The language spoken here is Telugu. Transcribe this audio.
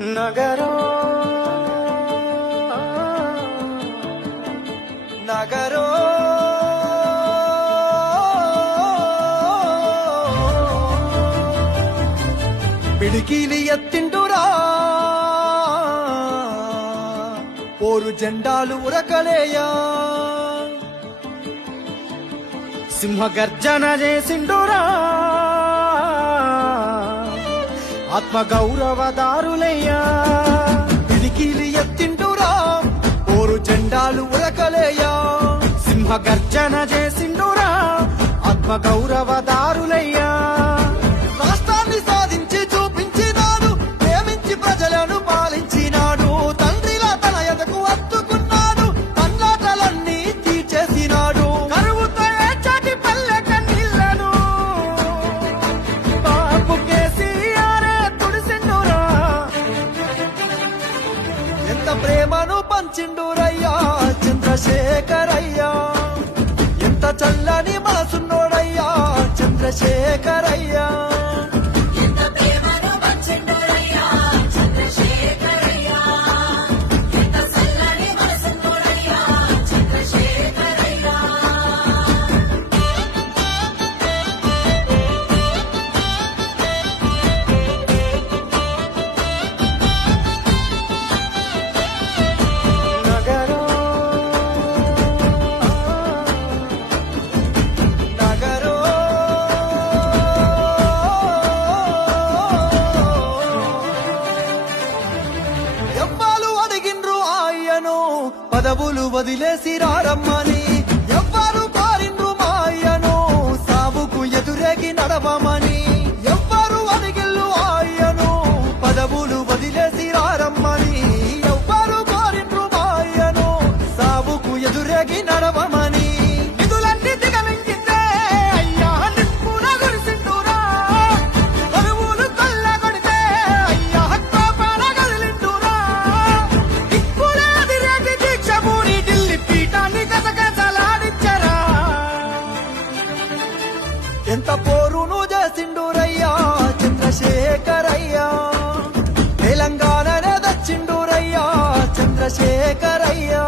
నగరో నగరో పిడికిలి ఎత్తిండురా పోరు జెండాలు ఉరకలేయా సింహ గర్జన చేసిండురా ఆత్మ గౌరవదారులయ్యా పిడికిలి ఎత్తిండురా పోరు జెండాలు ఉరకలేయా సింహ గర్జన చేసిండురా ఆత్మ గౌరవదారులయ్యా రాష్ట్రాన్ని సాధించి చూపించినాడు ప్రేమించి ప్రజలను పాలించినాడు తండ్రిలా తన ఎదకు హత్తుకున్నాడు తన్నాటలన్నీ తీర్చేసినాడు కరువుతో ఏచాటి పల్లె కన్నీళ్లను బాబు కేసీఆరే తుడిసిండురా ఎంత ప్రేమను పంచిండురయ్యా చంద్రశేఖరయ్యా ఎంత చల్లని మనసున్నోడయ్యా చంద్రశేఖరయ్యా పదవులు వదిలేసి రారమ్మని ఎవ్వరు కోరిండ్రు మాయను సావుకు ఎదురేగి నడవమని ఎవ్వరు అడిగిల్లు ఆయను పదవులు వదిలేసి రారమ్మని ఎవ్వరు కోరిండ్రు మాయను సావుకు ఎదురేగి నడవమని నిధులన్నీ దిగమింగిందే అయ్యా నిప్పున గురిసిండురా పరువులు కొల్లగొడితే అయ్యా కోపాల కదిలిండురా దిక్కులే అదిరేగి దీక్షభూని ఢిల్లీ పీఠాన్ని గజగజలాడించరా ఎంత పోరును చేసిండురయ్యా చంద్రశేఖరయ్యా తెలంగాణనే దచ్చిండురయ్యా చంద్రశేఖరయ్యా